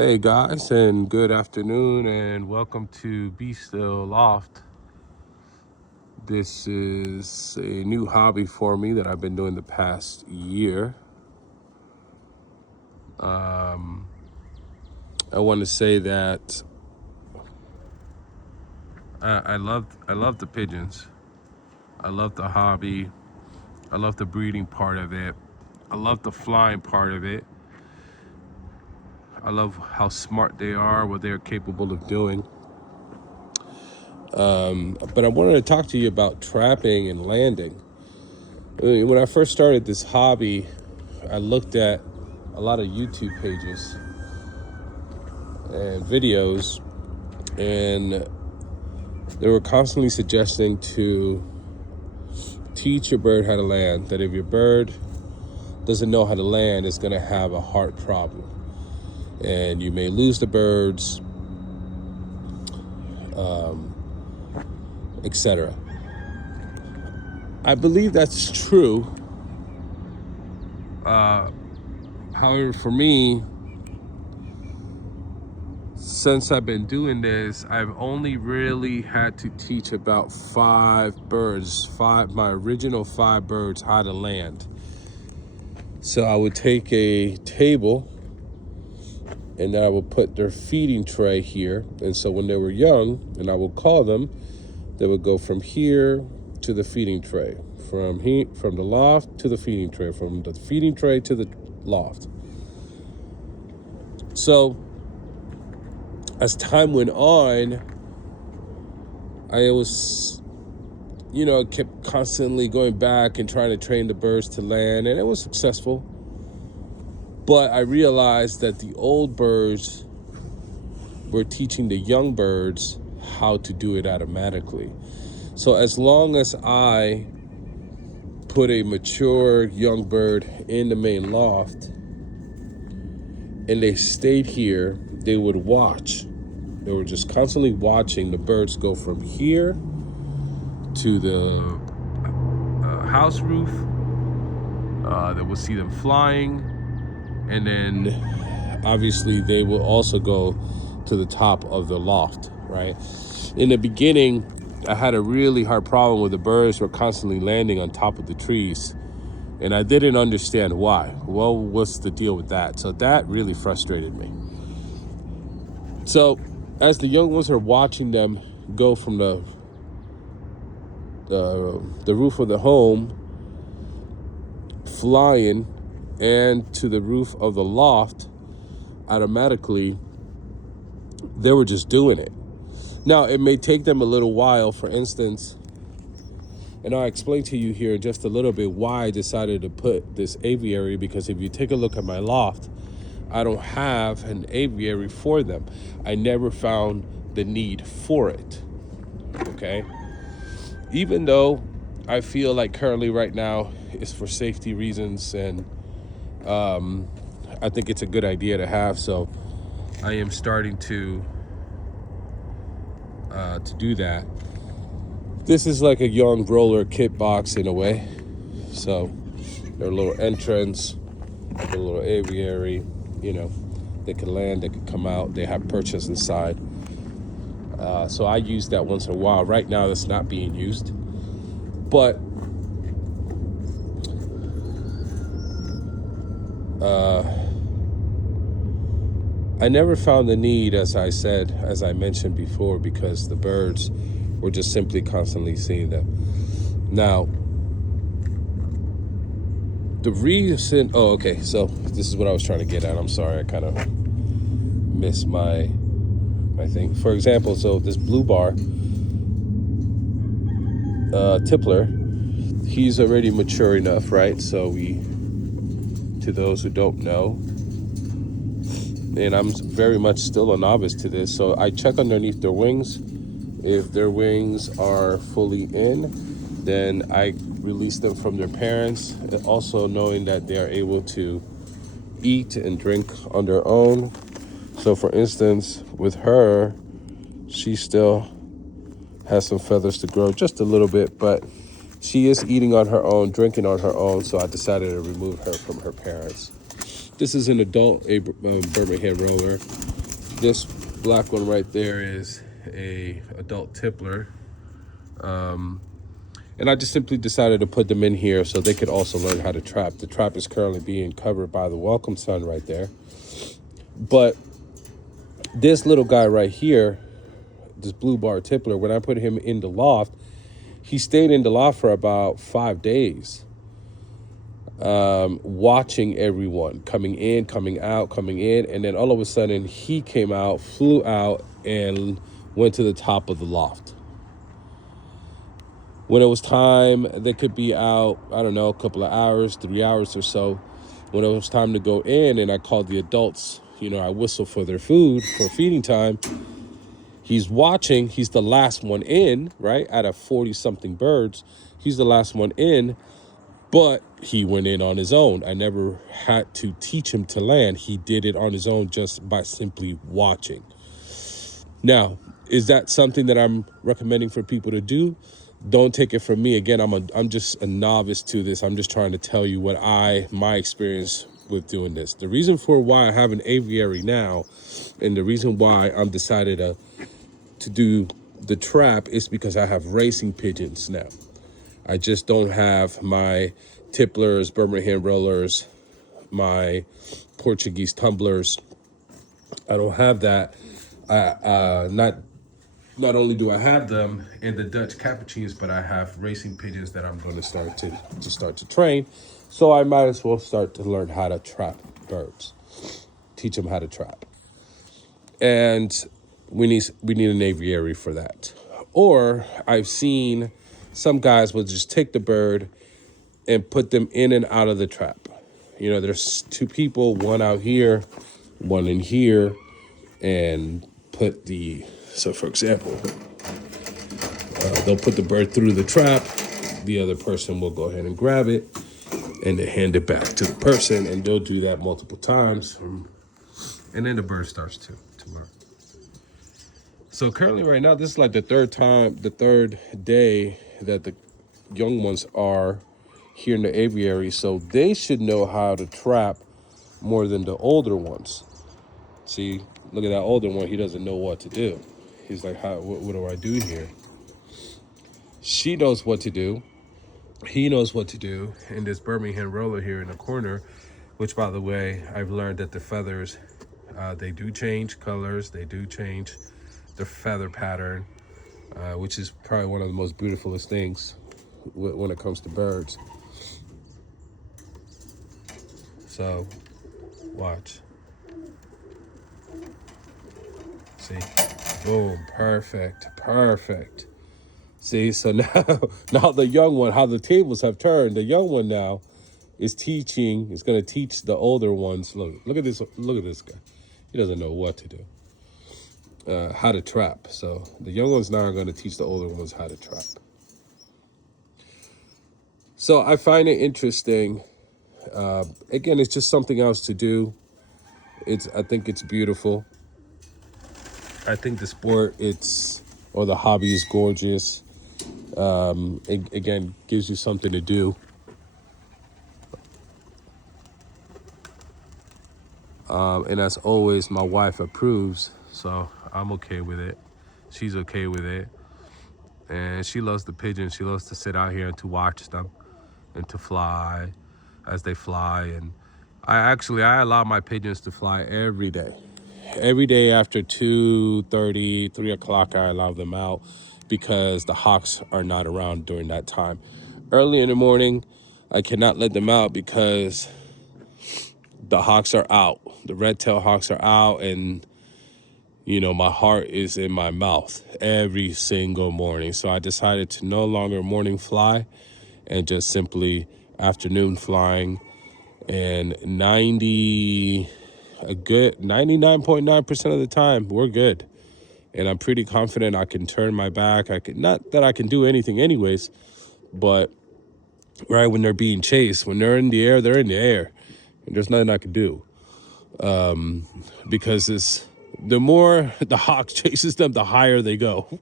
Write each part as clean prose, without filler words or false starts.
Hey guys, and good afternoon, and welcome to Be Still Loft. This is a new hobby for me that I've been doing the past year. I want to say that I love the pigeons. I love the hobby. I love the breeding part of it. I love the flying part of it. I love how smart they are, what they're capable of doing. But I wanted to talk to you about trapping and landing. When I first started this hobby, I looked at a lot of YouTube pages and videos, and they were constantly suggesting to teach your bird how to land. That if your bird doesn't know how to land, it's going to have a heart problem, and you may lose the birds, etc. I believe that's true. However, for me, since I've been doing this, I've only really had to teach about my original 5 birds how to land. So I would take a table and then I would put their feeding tray here. And so when they were young, and I would call them, they would go from here to the feeding tray, from the loft to the feeding tray, from the feeding tray to the loft. So as time went on, I was, kept constantly going back and trying to train the birds to land, and it was successful. But I realized that the old birds were teaching the young birds how to do it automatically. So as long as I put a mature young bird in the main loft and they stayed here, they would watch. They were just constantly watching the birds go from here to the house roof. They would see them flying, and then obviously they will also go to the top of the loft, right? In the beginning, I had a really hard problem with the birds were constantly landing on top of the trees, and I didn't understand why. Well, what's the deal with that? So that really frustrated me. So as the young ones are watching them go from the roof of the home, flying, and to the roof of the loft, automatically, they were just doing it. Now, it may take them a little while. For instance, and I'll explain to you here in just a little bit why I decided to put this aviary, because if you take a look at my loft, I don't have an aviary for them. I never found the need for it, okay? Even though I feel like currently right now it's for safety reasons, and I think it's a good idea to have, so I am starting to do that. This is like a young roller kit box in a way. So their little entrance, their little aviary, they can land, they can come out, they have perches inside. So I use that once in a while. Right now it's not being used. But I never found the need, as I mentioned before, because the birds were just simply constantly seeing them. Now, the reason, so this is what I was trying to get at. I'm sorry, I kind of missed my thing. For example, so this blue bar, tippler, he's already mature enough, right? So to those who don't know, and I'm very much still a novice to this, so I check underneath their wings. If their wings are fully in, then I release them from their parents, also knowing that they are able to eat and drink on their own. So for instance, with her, she still has some feathers to grow, just a little bit, but she is eating on her own, drinking on her own, so I decided to remove her from her parents. This is an adult Birmingham roller. This black one right there is a adult tippler. And I just simply decided to put them in here so they could also learn how to trap. The trap is currently being covered by the welcome sun right there. But this little guy right here, this blue bar tippler, when I put him in the loft, he stayed in the loft for about 5 days, watching everyone coming in, coming out, coming in. And then all of a sudden he came out, flew out, and went to the top of the loft. When it was time, they could be out, I don't know, a couple of hours, 3 hours or so. When it was time to go in and I called the adults, I whistle for their food, for feeding time. He's watching, he's the last one in, right? Out of 40-something birds, he's the last one in, but he went in on his own. I never had to teach him to land. He did it on his own just by simply watching. Now, is that something that I'm recommending for people to do? Don't take it from me. Again, I'm just a novice to this. I'm just trying to tell you what my experience with doing this. The reason for why I have an aviary now, and the reason why I'm decided to do the trap is because I have racing pigeons now. I just don't have my tipplers, Birmingham rollers, my Portuguese tumblers. I don't have that. Not only do I have them in the Dutch capuchins, but I have racing pigeons that I'm going to start to train. So I might as well start to learn how to trap birds, teach them how to trap. And we need an aviary for that. Or I've seen some guys will just take the bird and put them in and out of the trap. There's two people, one out here, one in here, and so for example, they'll put the bird through the trap. The other person will go ahead and grab it and then hand it back to the person, and they'll do that multiple times. And then the bird starts to learn. So currently right now, this is like the third day that the young ones are here in the aviary. So they should know how to trap more than the older ones. See, look at that older one. He doesn't know what to do. He's like, what do I do here? She knows what to do. He knows what to do. And this Birmingham roller here in the corner, which, by the way, I've learned that the feathers, they do change colors. They do change the feather pattern, which is probably one of the most beautifulest things when it comes to birds. So, watch. See? Boom. Perfect. See, so now the young one, how the tables have turned, the young one now is going to teach the older ones. Look at this guy. He doesn't know what to do. How to trap. So the young ones now are going to teach the older ones how to trap. So I find it interesting. Again, it's just something else to do. I think it's beautiful. I think the sport, or the hobby is gorgeous. Again, gives you something to do. And as always, my wife approves, so I'm okay with it. She's okay with it. And she loves the pigeons. She loves to sit out here and to watch them and to fly as they fly. And I allow my pigeons to fly every day. Every day after 2:30, 3 o'clock, I allow them out because the hawks are not around during that time. Early in the morning, I cannot let them out because the hawks are out. The red-tailed hawks are out, and my heart is in my mouth every single morning. So I decided to no longer morning fly and just simply afternoon flying. And a good 99.9% of the time, we're good. And I'm pretty confident I can turn my back. Not that I can do anything anyways, but right when they're being chased, when they're in the air, they're in the air. And there's nothing I can do. Because the more the hawk chases them, the higher they go.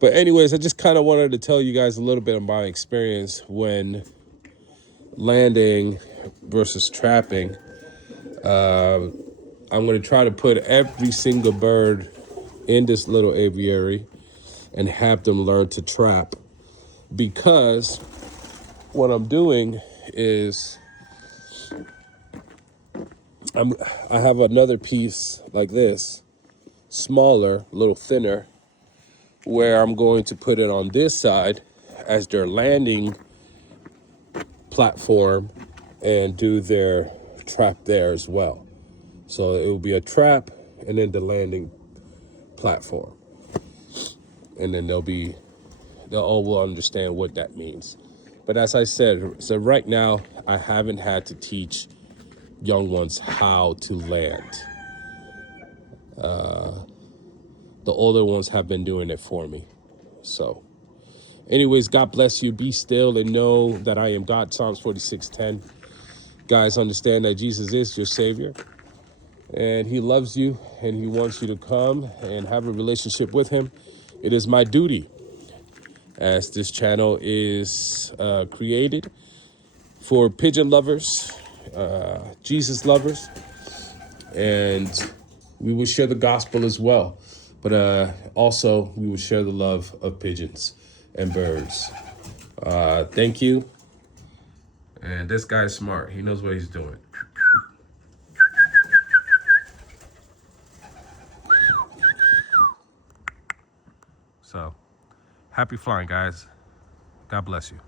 But anyways, I just kind of wanted to tell you guys a little bit of my experience when landing versus trapping, I'm going to try to put every single bird in this little aviary and have them learn to trap, because what I'm doing is I have another piece like this, smaller, a little thinner, where I'm going to put it on this side as their landing platform and do their trap there as well. So it will be a trap and then the landing platform. And then they'll all will understand what that means. But as I said, so right now I haven't had to teach young ones how to land. The older ones have been doing it for me. So anyways, God bless you. Be still and know that I am God. Psalms 46:10. Guys, understand that Jesus is your Savior. And he loves you and he wants you to come and have a relationship with him. It is my duty, as this channel is created for pigeon lovers, Jesus lovers, and we will share the gospel as well. But also we will share the love of pigeons and birds. Thank you. And this guy's smart. He knows what he's doing. So happy flying, guys. God bless you.